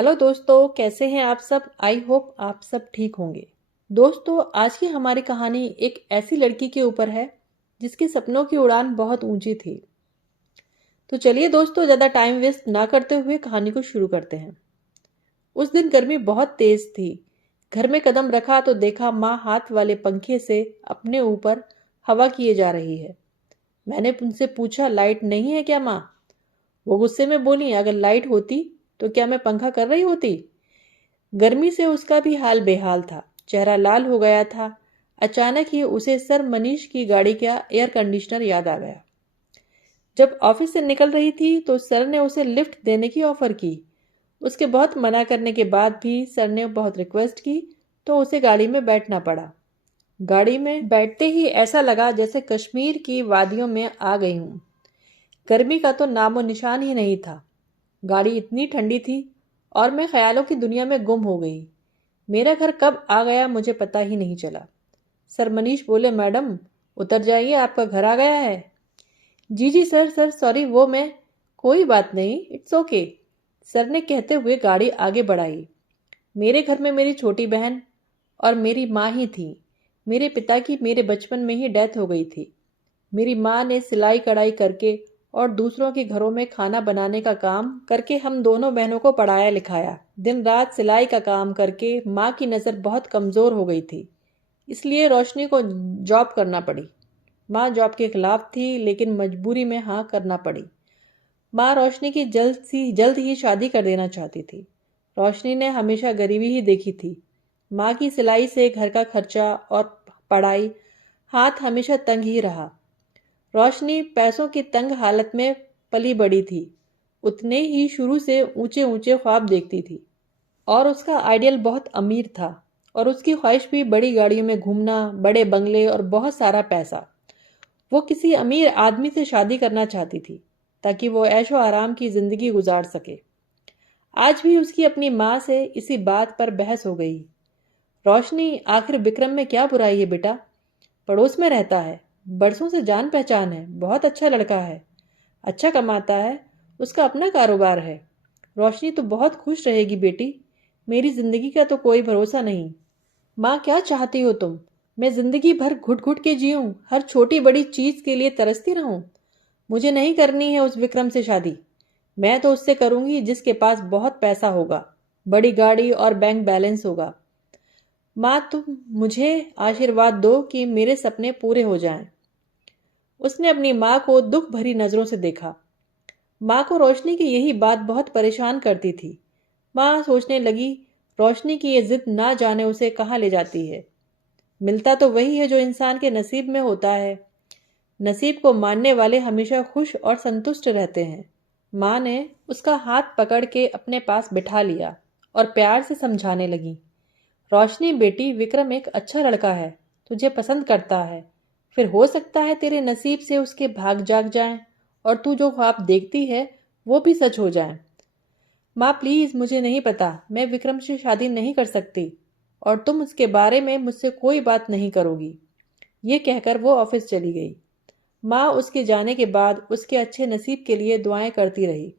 Hello दोस्तों, कैसे हैं आप सब। आई होप आप सब ठीक होंगे। दोस्तों, आज की हमारी कहानी एक ऐसी लड़की के ऊपर है जिसके सपनों की उड़ान बहुत ऊंची थी। तो चलिए दोस्तों, ज़्यादा टाइम वेस्ट ना करते हुए कहानी को शुरू करते हैं। उस दिन गर्मी बहुत तेज थी। घर में कदम रखा तो देखा माँ हाथ वाले पंखे से अपने ऊपर हवा किए जा रही है। मैंने उनसे पूछा, लाइट नहीं है क्या माँ? वो गुस्से में बोली, अगर लाइट होती तो क्या मैं पंखा कर रही होती? गर्मी से उसका भी हाल बेहाल था, चेहरा लाल हो गया था। अचानक ही उसे सर मनीष की गाड़ी का एयर कंडीशनर याद आ गया। जब ऑफिस से निकल रही थी तो सर ने उसे लिफ्ट देने की ऑफर की। उसके बहुत मना करने के बाद भी सर ने बहुत रिक्वेस्ट की तो उसे गाड़ी में बैठना पड़ा। गाड़ी में बैठते ही ऐसा लगा जैसे कश्मीर की वादियों में आ गई हूँ। गर्मी का तो नामो निशान ही नहीं था। गाड़ी इतनी ठंडी थी और मैं ख्यालों की दुनिया में गुम हो गई। मेरा घर कब आ गया मुझे पता ही नहीं चला। सर मनीष बोले, मैडम उतर जाइए, आपका घर आ गया है। जी जी सर, सॉरी, वो मैं। कोई बात नहीं, इट्स ओके। सर ने कहते हुए गाड़ी आगे बढ़ाई। मेरे घर में मेरी छोटी बहन और मेरी माँ ही थी। मेरे पिता की मेरे बचपन में ही डेथ हो गई थी। मेरी माँ ने सिलाई कढ़ाई करके और दूसरों के घरों में खाना बनाने का काम करके हम दोनों बहनों को पढ़ाया लिखाया। दिन रात सिलाई का काम करके माँ की नज़र बहुत कमज़ोर हो गई थी, इसलिए रोशनी को जॉब करना पड़ी। माँ जॉब के खिलाफ थी लेकिन मजबूरी में हाँ करना पड़ी। माँ रोशनी की जल्द ही शादी कर देना चाहती थी। रोशनी ने हमेशा गरीबी ही देखी थी। माँ की सिलाई से घर का खर्चा और पढ़ाई, हाथ हमेशा तंग ही रहा। रोशनी पैसों की तंग हालत में पली बड़ी थी। उतने ही शुरू से ऊंचे ऊंचे ख्वाब देखती थी और उसका आइडियल बहुत अमीर था और उसकी ख्वाहिश भी बड़ी गाड़ियों में घूमना, बड़े बंगले और बहुत सारा पैसा। वो किसी अमीर आदमी से शादी करना चाहती थी ताकि वो ऐशो आराम की जिंदगी गुजार सके। आज भी उसकी अपनी माँ से इसी बात पर बहस हो गई। रोशनी, आखिर विक्रम में क्या बुराई है बेटा? पड़ोस में रहता है, बरसों से जान पहचान है, बहुत अच्छा लड़का है, अच्छा कमाता है, उसका अपना कारोबार है। रोशनी तो बहुत खुश रहेगी बेटी। मेरी जिंदगी का तो कोई भरोसा नहीं। माँ, क्या चाहती हो तुम? मैं जिंदगी भर घुट घुट के जीऊं, हर छोटी बड़ी चीज के लिए तरसती रहूं? मुझे नहीं करनी है उस विक्रम से शादी। मैं तो उससे करूंगी जिसके पास बहुत पैसा होगा, बड़ी गाड़ी और बैंक बैलेंस होगा। माँ, तुम मुझे आशीर्वाद दो कि मेरे सपने पूरे हो जाएं। उसने अपनी माँ को दुख भरी नजरों से देखा। माँ को रोशनी की यही बात बहुत परेशान करती थी। माँ सोचने लगी, रोशनी की ये जिद ना जाने उसे कहाँ ले जाती है। मिलता तो वही है जो इंसान के नसीब में होता है। नसीब को मानने वाले हमेशा खुश और संतुष्ट रहते हैं। माँ ने उसका हाथ पकड़ के अपने पास बिठा लिया और प्यार से समझाने लगी, रोशनी बेटी, विक्रम एक अच्छा लड़का है, तुझे पसंद करता है। फिर हो सकता है तेरे नसीब से उसके भाग जाग जाएं और तू जो ख्वाब देखती है वो भी सच हो जाए। माँ प्लीज, मुझे नहीं पता, मैं विक्रम से शादी नहीं कर सकती और तुम उसके बारे में मुझसे कोई बात नहीं करोगी। ये कहकर वो ऑफिस चली गई। माँ उसके जाने के बाद उसके अच्छे नसीब के लिए दुआएं करती रही।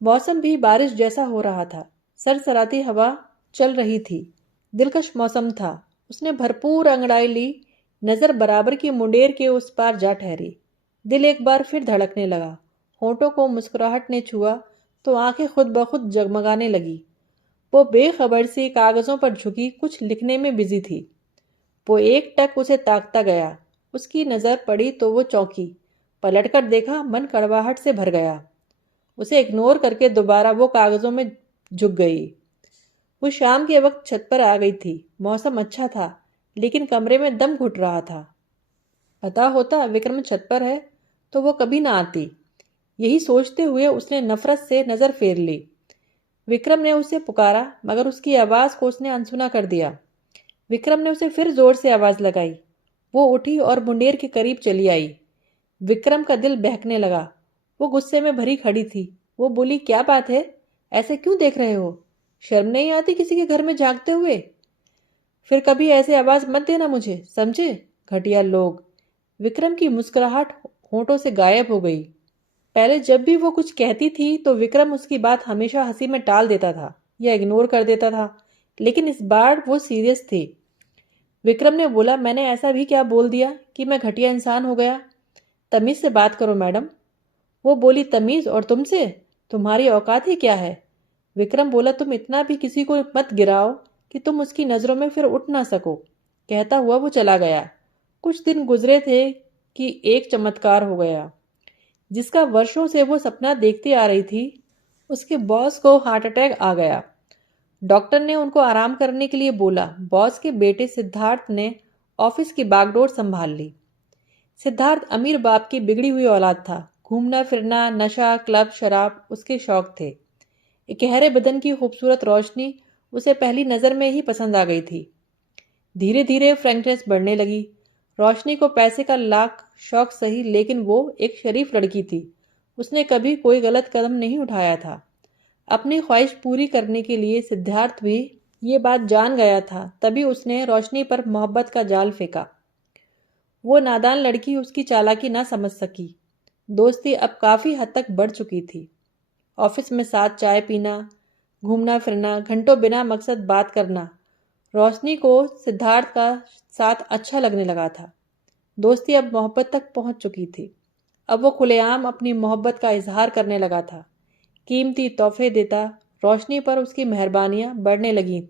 मौसम भी बारिश जैसा हो रहा था। सरसराती हवा चल रही थी। दिलकश मौसम था। उसने भरपूर अंगड़ाई ली। नजर बराबर की मुंडेर के उस पार जा ठहरी। दिल एक बार फिर धड़कने लगा। होठों को मुस्कुराहट ने छुआ तो आंखें खुद ब खुद जगमगाने लगी। वो बेखबर सी कागजों पर झुकी कुछ लिखने में बिजी थी। वो एक टक उसे ताकता गया। उसकी नजर पड़ी तो वो चौंकी। पलटकर देखा, मन कड़वाहट से भर गया। उसे इग्नोर करके दोबारा वो कागजों में झुक गई। वो शाम के वक्त छत पर आ गई थी। मौसम अच्छा था लेकिन कमरे में दम घुट रहा था। पता होता विक्रम छत पर है तो वो कभी ना आती। यही सोचते हुए उसने नफरत से नजर फेर ली। विक्रम ने उसे पुकारा मगर उसकी आवाज को उसने अनसुना कर दिया। विक्रम ने उसे फिर जोर से आवाज लगाई। वो उठी और मुंडेर के करीब चली आई। विक्रम का दिल बहकने लगा। वो गुस्से में भरी खड़ी थी। वो बोली, क्या बात है, ऐसे क्यों देख रहे हो? शर्म नहीं आती किसी के घर में झांकते हुए? फिर कभी ऐसे आवाज मत देना मुझे, समझे? घटिया लोग। विक्रम की मुस्कुराहट होठों से गायब हो गई। पहले जब भी वो कुछ कहती थी तो विक्रम उसकी बात हमेशा हंसी में टाल देता था या इग्नोर कर देता था, लेकिन इस बार वो सीरियस थी। विक्रम ने बोला, मैंने ऐसा भी क्या बोल दिया कि मैं घटिया इंसान हो गया? तमीज से बात करो मैडम। वो बोली, तमीज? और तुमसे? तुम्हारी औकात ही क्या है? विक्रम बोला, तुम इतना भी किसी को मत गिराओ कि तुम उसकी नज़रों में फिर उठ ना सको। कहता हुआ वो चला गया। कुछ दिन गुजरे थे कि एक चमत्कार हो गया जिसका वर्षों से वो सपना देखती आ रही थी। उसके बॉस को हार्ट अटैक आ गया। डॉक्टर ने उनको आराम करने के लिए बोला। बॉस के बेटे सिद्धार्थ ने ऑफिस की बागडोर संभाल ली। सिद्धार्थ अमीर बाप की बिगड़ी हुई औलाद था। घूमना फिरना, नशा, क्लब, शराब उसके शौक थे। इकहरे बदन की खूबसूरत रोशनी उसे पहली नज़र में ही पसंद आ गई थी। धीरे धीरे फ्रैंकनेस बढ़ने लगी। रोशनी को पैसे का लाख शौक सही, लेकिन वो एक शरीफ लड़की थी। उसने कभी कोई गलत कदम नहीं उठाया था। अपनी ख्वाहिश पूरी करने के लिए सिद्धार्थ भी ये बात जान गया था, तभी उसने रोशनी पर मोहब्बत का जाल फेंका। वो नादान लड़की उसकी चालाकी ना समझ सकी। दोस्ती अब काफ़ी हद तक बढ़ चुकी थी। ऑफिस में साथ चाय पीना, घूमना फिरना, घंटों बिना मकसद बात करना। रोशनी को सिद्धार्थ का साथ अच्छा लगने लगा था। दोस्ती अब मोहब्बत तक पहुंच चुकी थी। अब वो खुलेआम अपनी मोहब्बत का इजहार करने लगा था। कीमती तोहफे देता। रोशनी पर उसकी मेहरबानियां बढ़ने लगीं।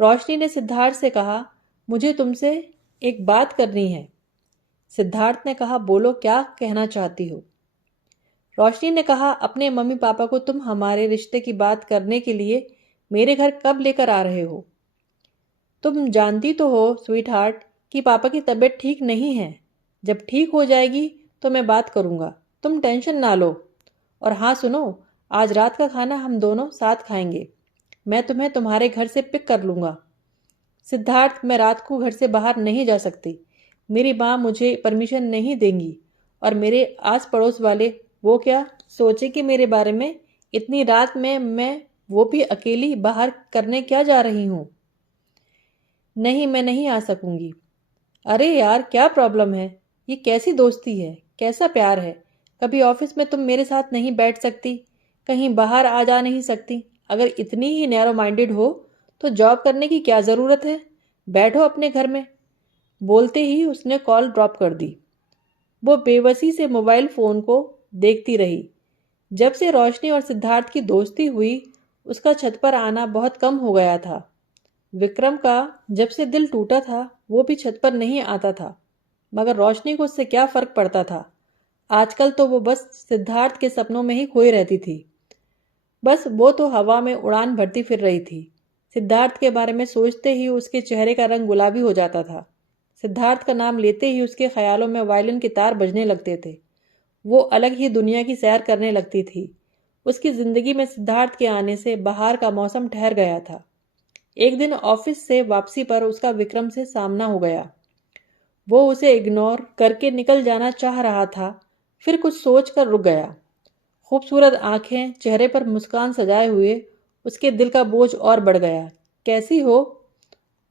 रोशनी ने सिद्धार्थ से कहा, मुझे तुमसे एक बात करनी है। सिद्धार्थ ने कहा, बोलो, क्या कहना चाहती हो? रोशनी ने कहा, अपने मम्मी पापा को तुम हमारे रिश्ते की बात करने के लिए मेरे घर कब लेकर आ रहे हो? तुम जानती तो हो स्वीट हार्ट कि पापा की तबीयत ठीक नहीं है। जब ठीक हो जाएगी तो मैं बात करूँगा, तुम टेंशन ना लो। और हाँ सुनो, आज रात का खाना हम दोनों साथ खाएंगे। मैं तुम्हें तुम्हारे घर से पिक कर लूँगा। सिद्धार्थ, मैं रात को घर से बाहर नहीं जा सकती। मेरी माँ मुझे परमिशन नहीं देंगी। और मेरे आस पड़ोस वाले वो क्या सोचे कि मेरे बारे में? इतनी रात में मैं वो भी अकेली बाहर करने क्या जा रही हूँ? नहीं, मैं नहीं आ सकूंगी। अरे यार, क्या प्रॉब्लम है? ये कैसी दोस्ती है? कैसा प्यार है? कभी ऑफिस में तुम मेरे साथ नहीं बैठ सकती? कहीं बाहर आ जा नहीं सकती? अगर इतनी ही नैरो माइंडेड हो तो जॉब करने की क्या ज़रूरत है? बैठो अपने घर में। बोलते ही उसने कॉल ड्रॉप कर दी। वो बेबसी से मोबाइल फ़ोन को देखती रही। जब से रोशनी और सिद्धार्थ की दोस्ती हुई, उसका छत पर आना बहुत कम हो गया था। विक्रम का जब से दिल टूटा था, वो भी छत पर नहीं आता था। मगर रोशनी को उससे क्या फर्क पड़ता था? आजकल तो वो बस सिद्धार्थ के सपनों में ही खोई रहती थी। बस वो तो हवा में उड़ान भरती फिर रही थी। सिद्धार्थ के बारे में सोचते ही उसके चेहरे का रंग गुलाबी हो जाता था। सिद्धार्थ का नाम लेते ही उसके ख्यालों में वायलिन के तार बजने लगते थे। वो अलग ही दुनिया की सैर करने लगती थी। उसकी जिंदगी में सिद्धार्थ के आने से बाहर का मौसम ठहर गया था। एक दिन ऑफिस से वापसी पर उसका विक्रम से सामना हो गया। वो उसे इग्नोर करके निकल जाना चाह रहा था, फिर कुछ सोच कर रुक गया। खूबसूरत आंखें, चेहरे पर मुस्कान सजाए हुए उसके दिल का बोझ और बढ़ गया। कैसी हो?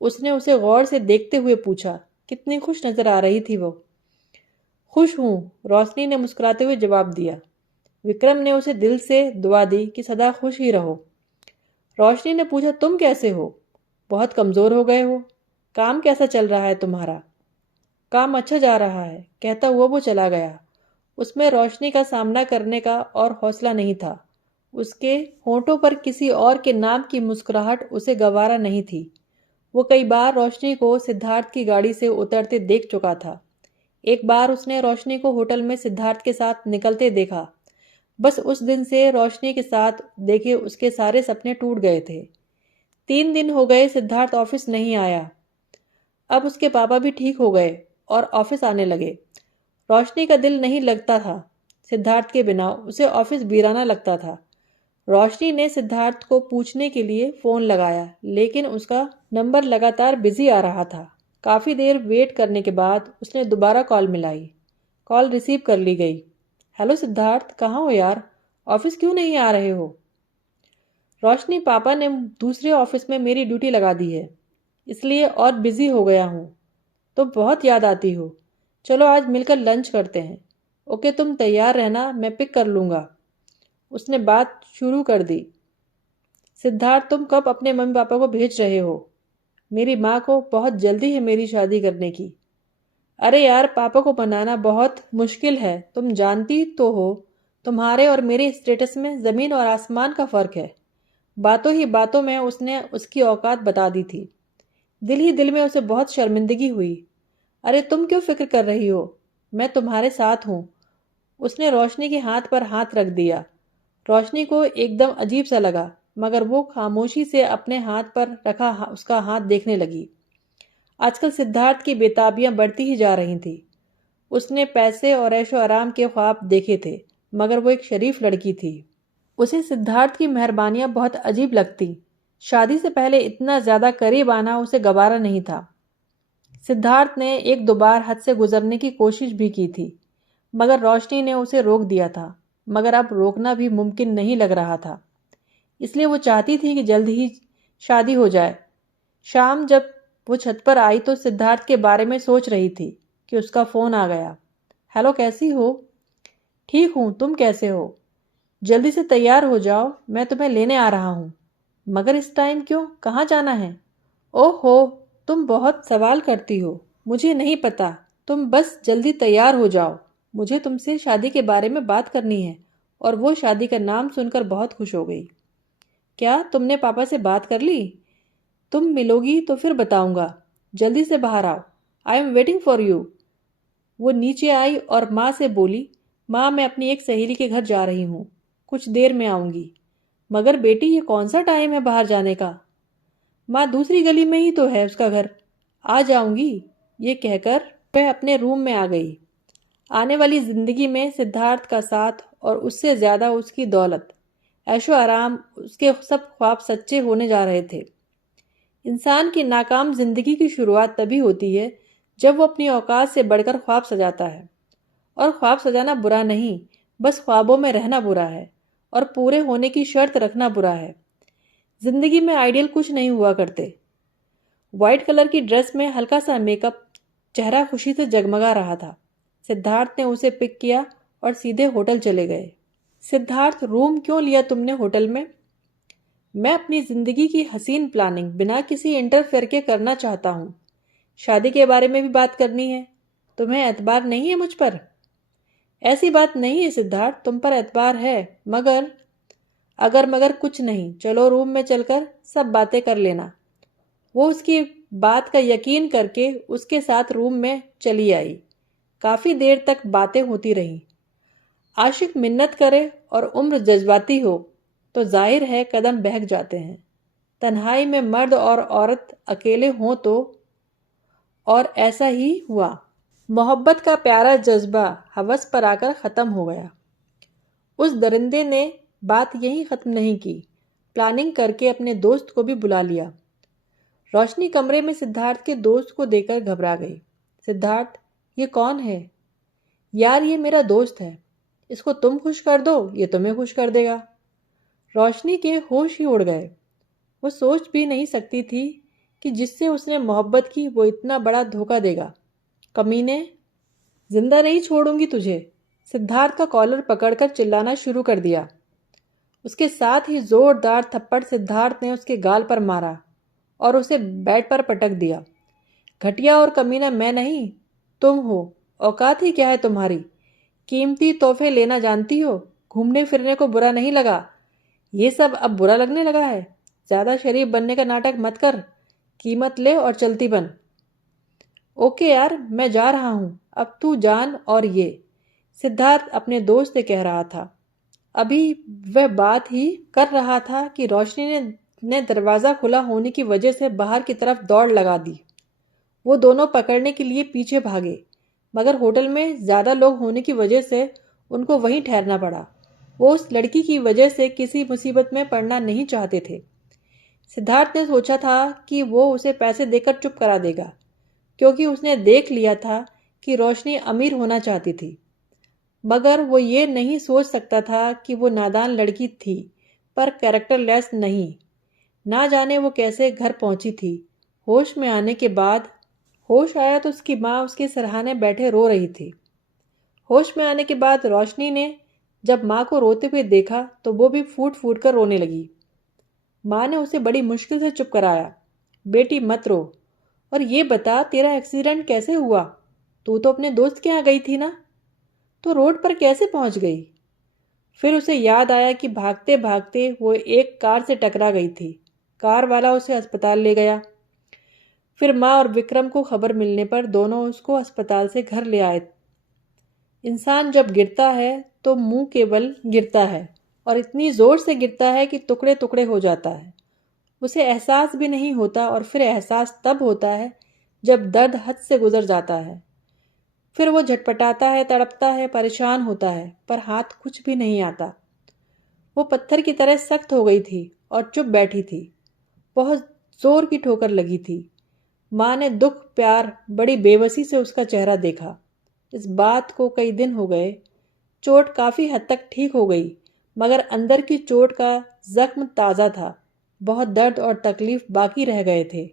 उसने उसे गौर से देखते हुए पूछा। कितनी खुश नजर आ रही थी वो। खुश हूँ, रोशनी ने मुस्कुराते हुए जवाब दिया। विक्रम ने उसे दिल से दुआ दी कि सदा खुश ही रहो। रोशनी ने पूछा, तुम कैसे हो? बहुत कमज़ोर हो गए हो। काम कैसा चल रहा है तुम्हारा? काम अच्छा जा रहा है, कहता हुआ वो चला गया। उसमें रोशनी का सामना करने का और हौसला नहीं था। उसके होठों पर किसी और के नाम की मुस्कुराहट उसे गवारा नहीं थी। वो कई बार रोशनी को सिद्धार्थ की गाड़ी से उतरते देख चुका था। एक बार उसने रोशनी को होटल में सिद्धार्थ के साथ निकलते देखा। बस उस दिन से रोशनी के साथ देखे उसके सारे सपने टूट गए थे। 3 दिन हो गए सिद्धार्थ ऑफिस नहीं आया। अब उसके पापा भी ठीक हो गए और ऑफिस आने लगे। रोशनी का दिल नहीं लगता था सिद्धार्थ के बिना, उसे ऑफिस वीराना लगता था। रोशनी ने सिद्धार्थ को पूछने के लिए फ़ोन लगाया, लेकिन उसका नंबर लगातार बिजी आ रहा था। काफ़ी देर वेट करने के बाद उसने दोबारा कॉल मिलाई। कॉल रिसीव कर ली गई। हेलो सिद्धार्थ, कहाँ हो यार? ऑफिस क्यों नहीं आ रहे हो? रोशनी, पापा ने दूसरे ऑफिस में मेरी ड्यूटी लगा दी है, इसलिए और बिजी हो गया हूँ। तो बहुत याद आती हो। चलो आज मिलकर लंच करते हैं। ओके, तुम तैयार रहना, मैं पिक कर लूँगा। उसने बात शुरू कर दी। सिद्धार्थ, तुम कब अपने मम्मी पापा को भेज रहे हो? मेरी माँ को बहुत जल्दी है मेरी शादी करने की। अरे यार, पापा को मनाना बहुत मुश्किल है, तुम जानती तो हो। तुम्हारे और मेरे स्टेटस में ज़मीन और आसमान का फ़र्क है। बातों ही बातों में उसने उसकी औकात बता दी थी। दिल ही दिल में उसे बहुत शर्मिंदगी हुई। अरे तुम क्यों फिक्र कर रही हो? मैं तुम्हारे साथ हूँ। उसने रोशनी के हाथ पर हाथ रख दिया। रोशनी को एकदम अजीब सा लगा, मगर वो खामोशी से अपने हाथ पर रखा उसका हाथ देखने लगी। आजकल सिद्धार्थ की बेताबियां बढ़ती ही जा रही थी। उसने पैसे और ऐशो आराम के ख्वाब देखे थे, मगर वो एक शरीफ लड़की थी। उसे सिद्धार्थ की मेहरबानियां बहुत अजीब लगती। शादी से पहले इतना ज्यादा करीब आना उसे गवारा नहीं था। सिद्धार्थ ने एक दो बार हद से गुजरने की कोशिश भी की थी, मगर रोशनी ने उसे रोक दिया था। मगर अब रोकना भी मुमकिन नहीं लग रहा था, इसलिए वो चाहती थी कि जल्द ही शादी हो जाए। शाम जब वो छत पर आई तो सिद्धार्थ के बारे में सोच रही थी कि उसका फ़ोन आ गया। हेलो, कैसी हो? ठीक हूँ, तुम कैसे हो? जल्दी से तैयार हो जाओ, मैं तुम्हें लेने आ रहा हूँ। मगर इस टाइम क्यों? कहाँ जाना है? ओहो, तुम बहुत सवाल करती हो। मुझे नहीं पता, तुम बस जल्दी तैयार हो जाओ। मुझे तुमसे शादी के बारे में बात करनी है। और वो शादी का नाम सुनकर बहुत खुश हो गई। क्या तुमने पापा से बात कर ली? तुम मिलोगी तो फिर बताऊंगा। जल्दी से बाहर आओ, I am waiting for you. वो नीचे आई और माँ से बोली, माँ मैं अपनी एक सहेली के घर जा रही हूँ, कुछ देर में आऊंगी। मगर बेटी, ये कौन सा टाइम है बाहर जाने का? माँ, दूसरी गली में ही तो है उसका घर, आ जाऊंगी। ये कहकर वह अपने रूम में आ गई। आने वाली जिंदगी में सिद्धार्थ का साथ और उससे ज्यादा उसकी दौलत, ऐशो आराम, उसके सब ख्वाब सच्चे होने जा रहे थे। इंसान की नाकाम जिंदगी की शुरुआत तभी होती है जब वो अपनी औकात से बढ़कर ख्वाब सजाता है। और ख्वाब सजाना बुरा नहीं, बस ख्वाबों में रहना बुरा है और पूरे होने की शर्त रखना बुरा है। जिंदगी में आइडियल कुछ नहीं हुआ करते। व्हाइट कलर की ड्रेस में हल्का सा मेकअप, चेहरा खुशी से जगमगा रहा था। सिद्धार्थ ने उसे पिक किया और सीधे होटल चले गए। सिद्धार्थ, रूम क्यों लिया तुमने होटल में? मैं अपनी जिंदगी की हसीन प्लानिंग बिना किसी इंटरफेयर के करना चाहता हूँ। शादी के बारे में भी बात करनी है। तुम्हें एतबार नहीं है मुझ पर? ऐसी बात नहीं है सिद्धार्थ, तुम पर एतबार है, मगर अगर मगर कुछ नहीं। चलो रूम में चलकर सब बातें कर लेना। वो उसकी बात का यकीन करके उसके साथ रूम में चली आई। काफी देर तक बातें होती रहीं। आशिक मिन्नत करे और उम्र जज्बाती हो तो जाहिर है कदम बहक जाते हैं। तन्हाई में मर्द और औरत अकेले हों तो, और ऐसा ही हुआ। मोहब्बत का प्यारा जज्बा हवस पर आकर ख़त्म हो गया। उस दरिंदे ने बात यहीं ख़त्म नहीं की, प्लानिंग करके अपने दोस्त को भी बुला लिया। रोशनी कमरे में सिद्धार्थ के दोस्त को देखकर घबरा गई। सिद्धार्थ, ये कौन है? यार, ये मेरा दोस्त है। इसको तुम खुश कर दो, ये तुम्हें खुश कर देगा। रोशनी के होश ही उड़ गए। वो सोच भी नहीं सकती थी कि जिससे उसने मोहब्बत की वो इतना बड़ा धोखा देगा। कमीने, जिंदा नहीं छोड़ूंगी तुझे। सिद्धार्थ का कॉलर पकड़कर चिल्लाना शुरू कर दिया। उसके साथ ही जोरदार थप्पड़ सिद्धार्थ ने उसके गाल पर मारा और उसे बेड पर पटक दिया। घटिया और कमीना मैं नहीं, तुम हो। औकात ही क्या है तुम्हारी? कीमती तोहफे लेना जानती हो, घूमने फिरने को बुरा नहीं लगा। ये सब अब बुरा लगने लगा है। ज्यादा शरीफ बनने का नाटक मत कर, कीमत ले और चलती बन। ओके यार, मैं जा रहा हूँ, अब तू जान। और ये सिद्धार्थ अपने दोस्त से कह रहा था। अभी वह बात ही कर रहा था कि रोशनी ने दरवाज़ा खुला होने की वजह से बाहर की तरफ दौड़ लगा दी। वो दोनों पकड़ने के लिए पीछे भागे, मगर होटल में ज़्यादा लोग होने की वजह से उनको वहीं ठहरना पड़ा। वो उस लड़की की वजह से किसी मुसीबत में पड़ना नहीं चाहते थे। सिद्धार्थ ने सोचा था कि वो उसे पैसे देकर चुप करा देगा, क्योंकि उसने देख लिया था कि रोशनी अमीर होना चाहती थी। मगर वो ये नहीं सोच सकता था कि वो नादान लड़की थी, पर कैरेक्टरलेस नहीं। ना जाने वो कैसे घर पहुंची थी। होश में आने के बाद होश आया तो उसकी माँ उसके सरहाने बैठे रो रही थी। होश में आने के बाद रोशनी ने जब माँ को रोते हुए देखा तो वो भी फूट फूट कर रोने लगी। माँ ने उसे बड़ी मुश्किल से चुप कराया। बेटी मत रो, और ये बता तेरा एक्सीडेंट कैसे हुआ? तू तो अपने दोस्त के यहाँ गई थी ना, तो रोड पर कैसे पहुंच गई? फिर उसे याद आया कि भागते भागते वो एक कार से टकरा गई थी। कार वाला उसे अस्पताल ले गया। फिर माँ और विक्रम को खबर मिलने पर दोनों उसको अस्पताल से घर ले आए। इंसान जब गिरता है तो मुंह केवल गिरता है, और इतनी जोर से गिरता है कि टुकड़े टुकड़े हो जाता है। उसे एहसास भी नहीं होता, और फिर एहसास तब होता है जब दर्द हद से गुजर जाता है। फिर वो झटपटाता है, तड़पता है, परेशान होता है, पर हाथ कुछ भी नहीं आता। वो पत्थर की तरह सख्त हो गई थी और चुप बैठी थी। बहुत जोर की ठोकर लगी थी। माँ ने दुख, प्यार, बड़ी बेबसी से उसका चेहरा देखा। इस बात को कई दिन हो गए। चोट काफी हद तक ठीक हो गई, मगर अंदर की चोट का जख्म ताज़ा था। बहुत दर्द और तकलीफ बाकी रह गए थे।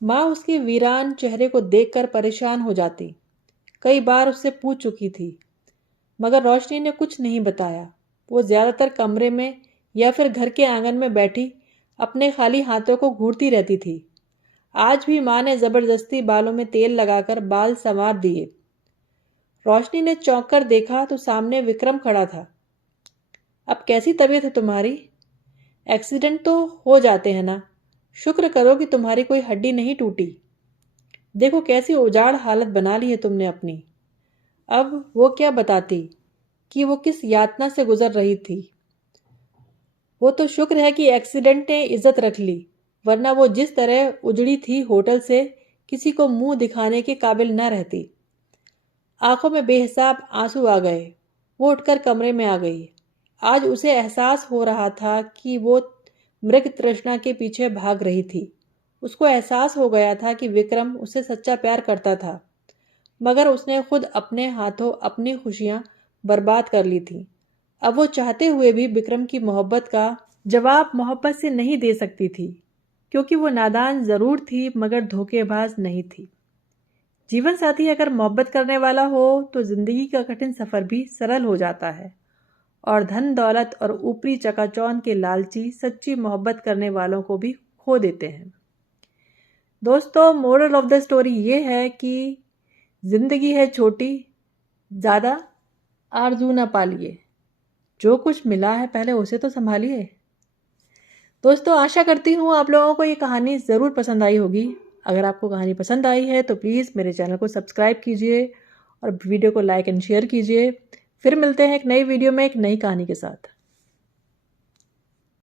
माँ उसके वीरान चेहरे को देखकर परेशान हो जाती। कई बार उससे पूछ चुकी थी, मगर रोशनी ने कुछ नहीं बताया। वो ज्यादातर कमरे में या फिर घर के आंगन में बैठी अपने खाली हाथों को घूरती रहती थी। आज भी माँ ने जबरदस्ती बालों में तेल लगाकर बाल संवार दिए। रोशनी ने चौंक कर देखा तो सामने विक्रम खड़ा था। अब कैसी तबीयत है तुम्हारी? एक्सीडेंट तो हो जाते हैं ना, शुक्र करो कि तुम्हारी कोई हड्डी नहीं टूटी। देखो कैसी उजाड़ हालत बना ली है तुमने अपनी। अब वो क्या बताती कि वो किस यातना से गुजर रही थी। वो तो शुक्र है कि एक्सीडेंट ने इज्जत रख ली, वरना वो जिस तरह उजड़ी थी होटल से किसी को मुंह दिखाने के काबिल न रहती। आंखों में बेहिसाब आंसू आ गए। वो उठकर कमरे में आ गई। आज उसे एहसास हो रहा था कि वो मृग तृष्णा के पीछे भाग रही थी। उसको एहसास हो गया था कि विक्रम उससे सच्चा प्यार करता था, मगर उसने खुद अपने हाथों अपनी खुशियां बर्बाद कर ली थी। अब वो चाहते हुए भी विक्रम की मोहब्बत का जवाब मोहब्बत से नहीं दे सकती थी, क्योंकि वो नादान जरूर थी मगर धोखेबाज नहीं थी। जीवन साथी अगर मोहब्बत करने वाला हो तो जिंदगी का कठिन सफर भी सरल हो जाता है, और धन दौलत और ऊपरी चकाचौंध के लालची सच्ची मोहब्बत करने वालों को भी खो देते हैं। दोस्तों, मोरल ऑफ द स्टोरी ये है कि जिंदगी है छोटी, ज़्यादा आरजू ना पालिए। जो कुछ मिला है पहले उसे तो संभालिए। दोस्तों, आशा करती हूँ आप लोगों को ये कहानी ज़रूर पसंद आई होगी। अगर आपको कहानी पसंद आई है तो प्लीज़ मेरे चैनल को सब्सक्राइब कीजिए और वीडियो को लाइक एंड शेयर कीजिए। फिर मिलते हैं एक नई वीडियो में एक नई कहानी के साथ।